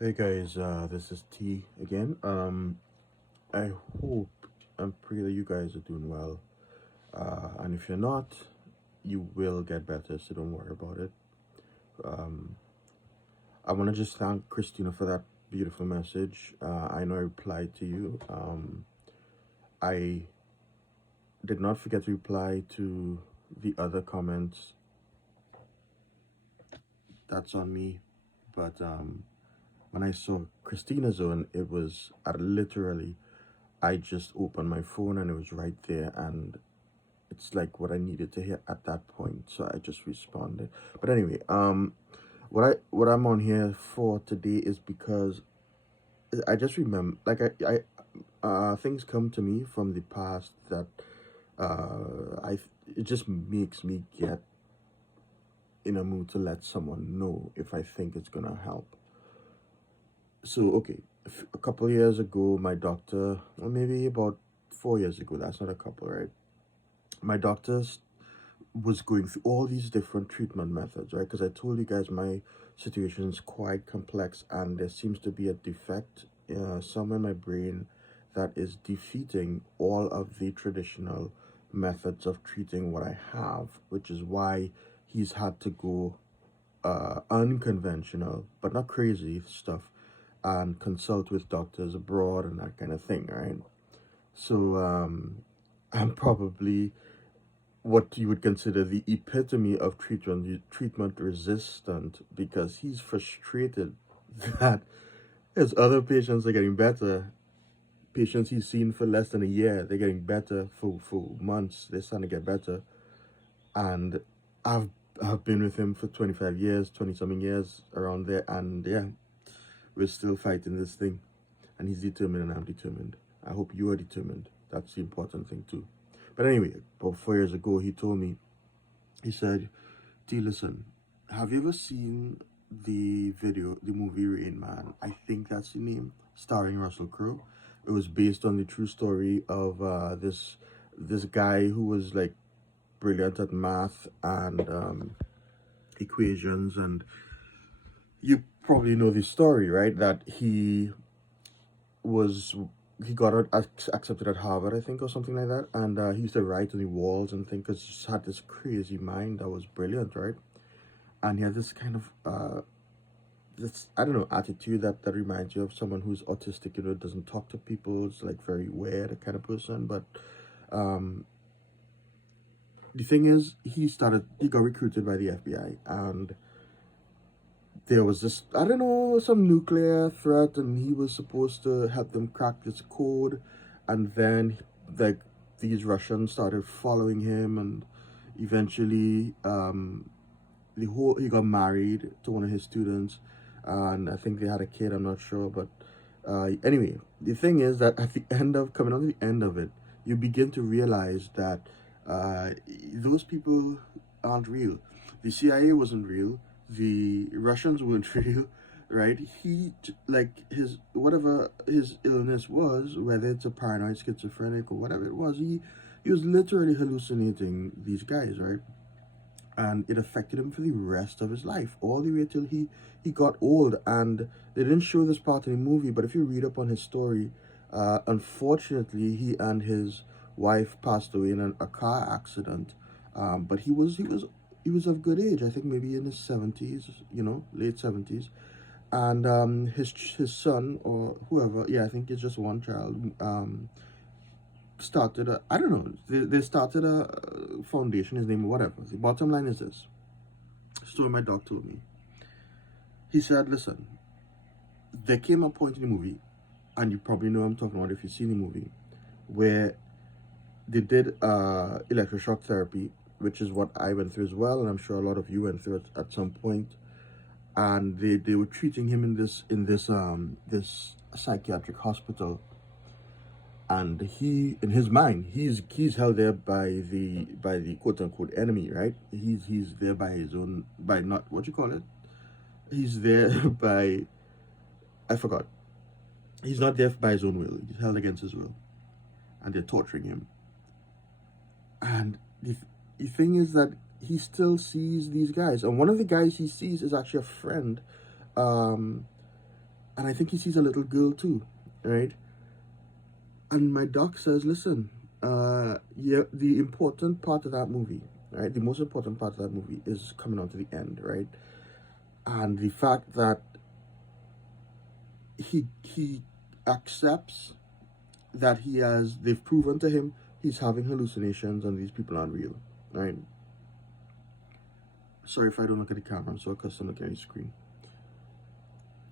Hey guys, this is T again. I hope and pray that you guys are doing well. And if you're not, you will get better, so don't worry about it. Um, I want to just thank Christina for that beautiful message. I know I replied to you. I did not forget to reply to the other comments. That's on me. But when I saw Christina's one, it was literally, I just opened my phone and it was right there, and it's like what I needed to hear at that point. So I just responded. But anyway, what I'm on here for today is because I just remember, like things come to me from the past that I it just makes me get in a mood to let someone know if I think it's gonna help. So okay, a couple of years ago, my doctor, or maybe about 4 years ago, that's not a couple, right? My doctor was going through all these different treatment methods, right? Because I told you guys my situation is quite complex, and there seems to be a defect somewhere in my brain that is defeating all of the traditional methods of treating what I have, which is why he's had to go unconventional, but not crazy stuff, and consult with doctors abroad and that kind of thing, right? So I'm probably what you would consider the epitome of treatment resistant, because he's frustrated that his other patients are getting better. Patients he's seen for less than a year, they're getting better for months. They're starting to get better, and I've I've been with him for 25 years, 20 something years around there, and yeah, we're still fighting this thing. And he's determined, and I'm determined. I hope you are determined. That's the important thing too. But anyway, about 4 years ago, he told me, he said, "T, listen, have you ever seen the movie Rain Man? I think that's the name, starring Russell Crowe. It was based on the true story of this guy who was like brilliant at math and equations, and you probably know the story, right? That was he got accepted at Harvard, I think, or something like that, and he used to write on the walls and think, because he just had this crazy mind that was brilliant, right? And he had this kind of this, I don't know, attitude that reminds you of someone who's autistic, doesn't talk to people. It's like very weird kind of person. But um the thing is, he got recruited by the FBI, and there was this, I don't know, some nuclear threat, and he was supposed to help them crack this code. And then like these Russians started following him, and eventually the whole he got married to one of his students, and I think they had a kid. I'm not sure, but anyway, the thing is that at the end of coming on to the end of it, you begin to realize that those people aren't real. The CIA wasn't real. The Russians weren't real, right? Like his whatever his illness was, whether it's a paranoid schizophrenic or whatever it was, he was literally hallucinating these guys, right? And it affected him for the rest of his life, all the way till he got old. And they didn't show this part in the movie, but if you read up on his story, unfortunately, he and his wife passed away in a car accident. But he was of good age. I think maybe in his 70s, late 70s. And his son or whoever, yeah, I think it's just one child. Started a, I don't know, they started a foundation, his name, whatever. The bottom line is this story my doc told me. He said, listen, there came a point in the movie, and you probably know what I'm talking about if you've seen the movie, where they did electroshock therapy, which is what I went through as well, and I'm sure a lot of you went through it at some point. And they were treating him in this psychiatric hospital, and he, in his mind, he's held there by the quote unquote enemy, right? He's there by his own, by, not what you call it, he's there by, I forgot, he's not there by his own will, he's held against his will, and they're torturing him. And the thing is that he still sees these guys, and one of the guys he sees is actually a friend, um And I think he sees a little girl too, right? And my doc says, listen, yeah, the important part of that movie, right? The most important part of that movie is coming on to the end, right? And the fact that he accepts that they've proven to him he's having hallucinations and these people aren't real, right? Sorry if I don't look at the camera, I'm so accustomed to looking at the screen.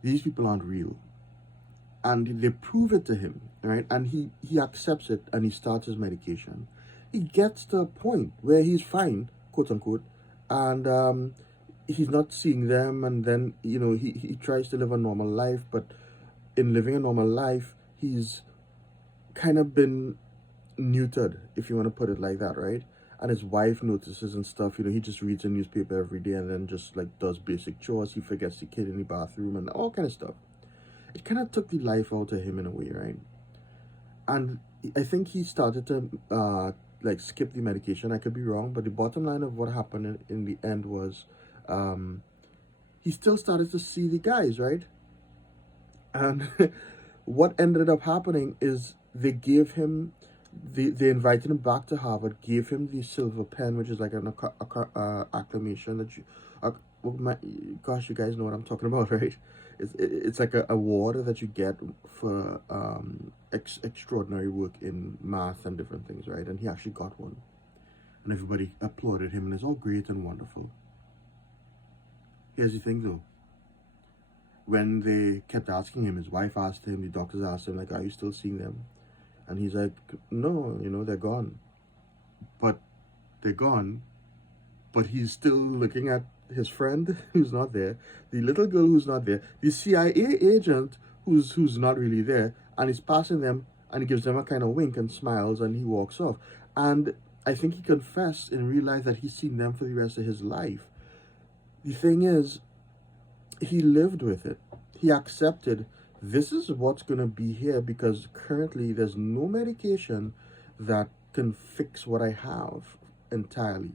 These people aren't real. And they prove it to him, right? And he accepts it and he starts his medication. He gets to a point where he's fine, quote unquote, and he's not seeing them. And then he tries to live a normal life, but in living a normal life, he's kind of been neutered, if you want to put it like that, right? And his wife notices and stuff. He just reads a newspaper every day and then just like does basic chores. He forgets the kid in the bathroom and all kind of stuff. It kind of took the life out of him in a way, right? And I think he started to like skip the medication. I could be wrong, but the bottom line of what happened in the end was um, he still started to see the guys, right? And what ended up happening is they invited him back to Harvard, gave him the silver pen, which is like an acclamation that you, well, gosh, you guys know what I'm talking about, right? It's like a award that you get for extraordinary work in math and different things, right? And he actually got one, and everybody applauded him, and it's all great and wonderful. Here's the thing, though. When they kept asking him, his wife asked him, the doctors asked him, like, "Are you still seeing them?" And he's like, "No, they're gone." But they're gone. But he's still looking at his friend who's not there, the little girl who's not there, the CIA agent who's not really there, and he's passing them and he gives them a kind of wink and smiles and he walks off. And I think he confessed and realized that he's seen them for the rest of his life. The thing is, he lived with it. He accepted this is what's going to be here because currently there's no medication that can fix what I have entirely.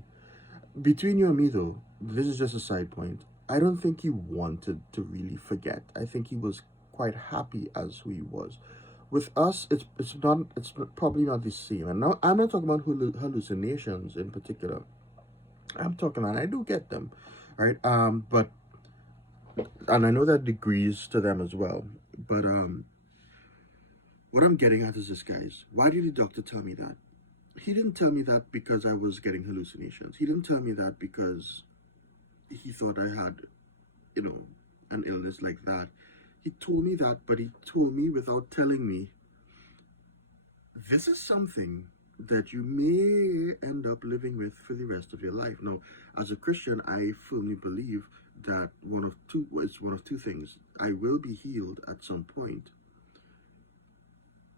Between you and me, though, this is just a side point. I don't think he wanted to really forget. I think he was quite happy as who he was. With us, it's probably not the same. And now I'm not talking about hallucinations in particular. I'm talking, and I do get them, right? But and I know that degrees to them as well. But what I'm getting at is this, guys. Why did the doctor tell me that? He didn't tell me that because I was getting hallucinations. He didn't tell me that because he thought I had, you know, an illness like that. He told me that, but he told me without telling me, this is something that you may end up living with for the rest of your life. Now, as a Christian, I firmly believe that it's one of two things. I will be healed at some point,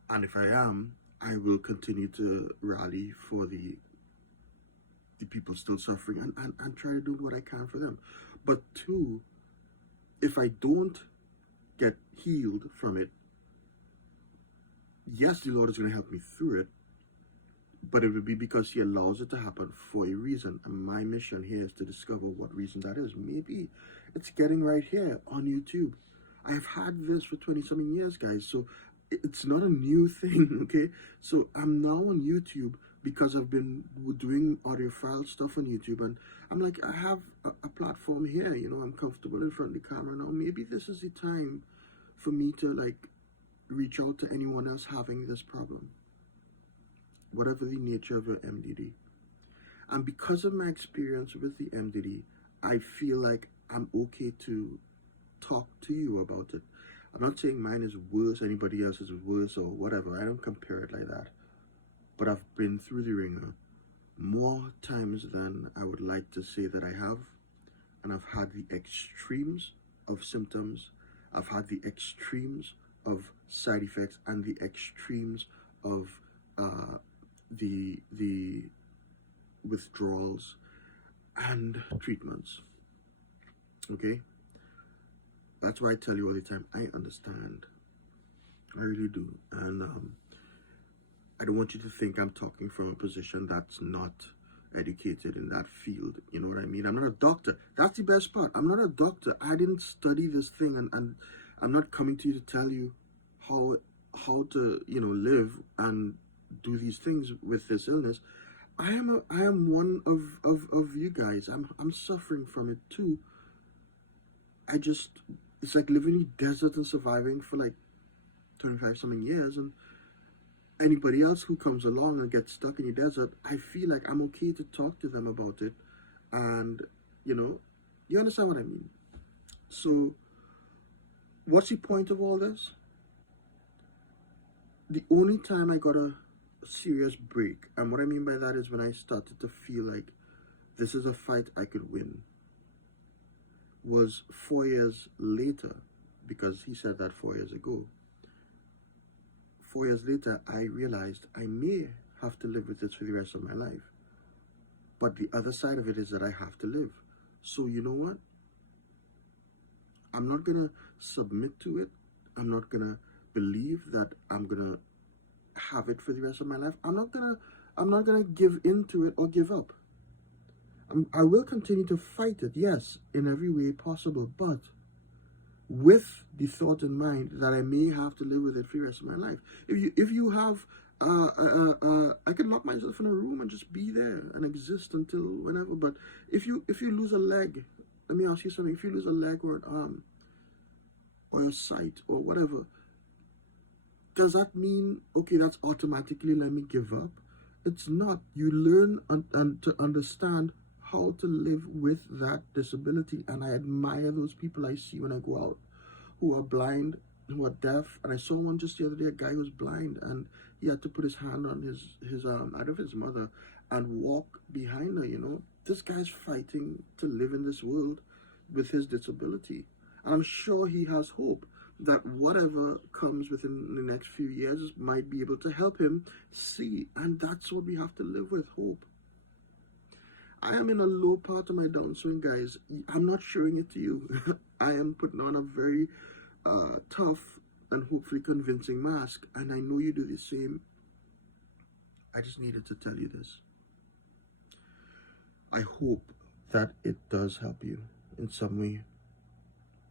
and if I am, I will continue to rally for the people still suffering and try to do what I can for them. But two, if I don't get healed from it, yes, the Lord is going to help me through it, but it will be because He allows it to happen for a reason. And my mission here is to discover what reason that is. Maybe it's getting right here on YouTube. I've had this for 20 something years, guys. So it's not a new thing, okay? So I'm now on YouTube because I've been doing audiophile stuff on YouTube, and I'm like, I have a platform here, I'm comfortable in front of the camera now. Maybe this is the time for me to like reach out to anyone else having this problem, whatever the nature of your MDD. And because of my experience with the MDD, I feel like I'm okay to talk to you about it. I'm not saying mine is worse, anybody else is worse or whatever. I don't compare it like that. But I've been through the ringer more times than I would like to say that I have. And I've had the extremes of symptoms. I've had the extremes of side effects and the extremes of the withdrawals and treatments. Okay? That's why I tell you all the time, I understand. I really do. And I don't want you to think I'm talking from a position that's not educated in that field. You know what I mean? I'm not a doctor. That's the best part. I'm not a doctor. I didn't study this thing and I'm not coming to you to tell you how to live and do these things with this illness. I am one of you guys. I'm suffering from it too. I just it's like living in the desert and surviving for like 25 something years, and anybody else who comes along and gets stuck in the desert, I feel like I'm okay to talk to them about it. And you know, you understand what I mean. So what's the point of all this? The only time I got a serious break, and what I mean by that is when I started to feel like this is a fight I could win, was 4 years later, because he said that 4 years ago. 4 years later, I realized I may have to live with this for the rest of my life. But the other side of it is that I have to live. So you know what? I'm not going to submit to it. I'm not going to believe that I'm going to have it for the rest of my life. I'm not going to give in to it or give up. I will continue to fight it, yes, in every way possible, but with the thought in mind that I may have to live with it for the rest of my life. If you have, I can lock myself in a room and just be there and exist until whenever. But if you lose a leg, let me ask you something. If you lose a leg or an arm or your sight or whatever, does that mean, okay, that's automatically let me give up? It's not. You learn and to understand how to live with that disability. And I admire those people I see when I go out who are blind, who are deaf. And I saw one just the other day, a guy who was blind, and he had to put his hand on his I don't know if his mother, and walk behind her. This guy's fighting to live in this world with his disability. And I'm sure he has hope that whatever comes within the next few years might be able to help him see. And that's what we have to live with, hope. I am in a low part of my downswing, guys. I'm not showing it to you. I am putting on a very tough and hopefully convincing mask, and I know you do the same. I just needed to tell you this. I hope that it does help you in some way.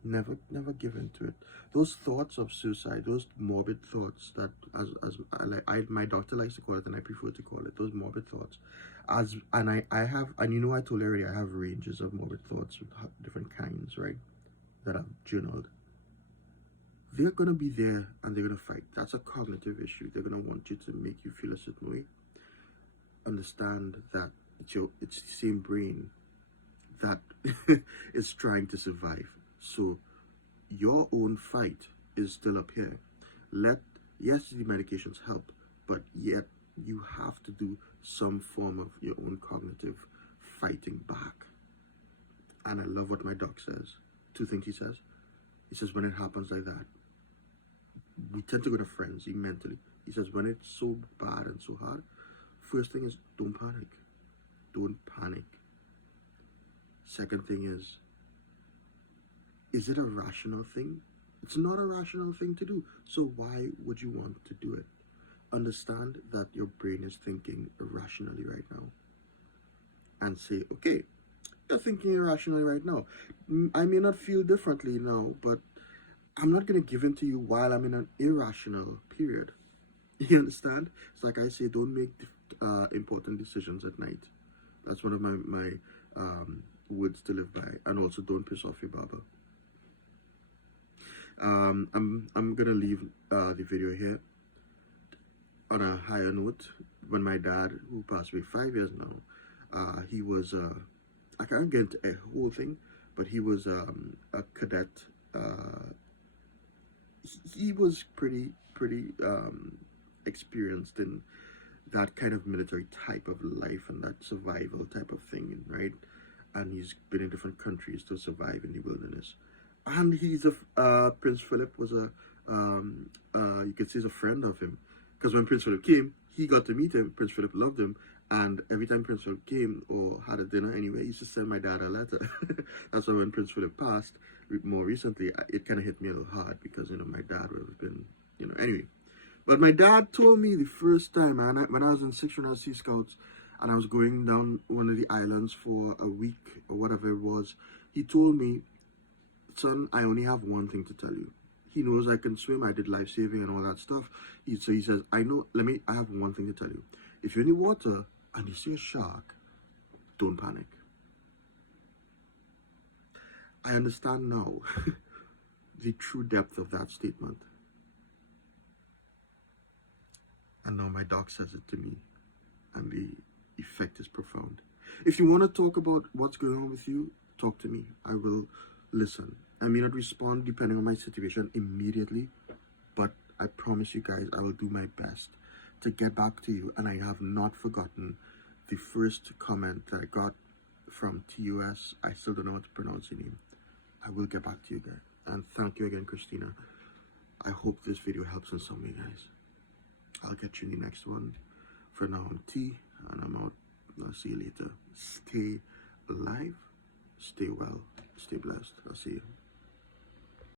Never give in to it. Those thoughts of suicide, those morbid thoughts that, my doctor likes to call it, and I prefer to call it, those morbid thoughts. I have, and I told you already, I have ranges of morbid thoughts with different kinds, right? That I've journaled. They're gonna be there and they're gonna fight. That's a cognitive issue. They're gonna want you to make you feel a certain way. Understand that it's the same brain that is trying to survive. So your own fight is still up here. Yes, the medications help, but yet you have to do some form of your own cognitive fighting back. And I love what my doc says. 2 things he says. He says, when it happens like that, we tend to go to frenzy mentally. He says, when it's so bad and so hard, first thing is, don't panic. Don't panic. Second thing is it a rational thing? It's not a rational thing to do. So why would you want to do it? Understand that your brain is thinking irrationally right now. And say, okay, you're thinking irrationally right now. I may not feel differently now, but I'm not going to give in to you while I'm in an irrational period. You understand? It's like I say, don't make important decisions at night. That's one of my words to live by. And also, don't piss off your barber. I'm gonna leave the video here on a higher note. When my dad, who passed away 5 years now, he was I can't get into a whole thing, but he was a cadet. He was pretty experienced in that kind of military type of life and that survival type of thing, right? And he's been in different countries to survive in the wilderness. And he's Prince Philip was you could say he's a friend of him, because when Prince Philip came, he got to meet him. Prince Philip loved him, and every time Prince Philip came or had a dinner anyway, he used to send my dad a letter. That's why when Prince Philip passed more recently, it kind of hit me a little hard, because my dad would have been anyway. But my dad told me the first time, when I was in 600 Sea Scouts, and I was going down one of the islands for a week or whatever it was, he told me, son, I only have one thing to tell you. he knows I can swim. I did life saving and all that stuff. So he says, I know, I have one thing to tell you. If you're in the water and you see a shark, don't panic. I understand now the true depth of that statement. And now my doc says it to me, and the effect is profound. If you want to talk about what's going on with you, talk to me. I will listen. I may not respond depending on my situation immediately, but I promise you guys I will do my best to get back to you. And I have not forgotten the first comment that I got from TUS. I still don't know how to pronounce your name. I will get back to you guys. And thank you again, Christina. I hope this video helps in some way, guys. I'll catch you in the next one. For now, I'm T, and I'm out. I'll see you later. Stay alive, stay well, stay blessed. I'll see you.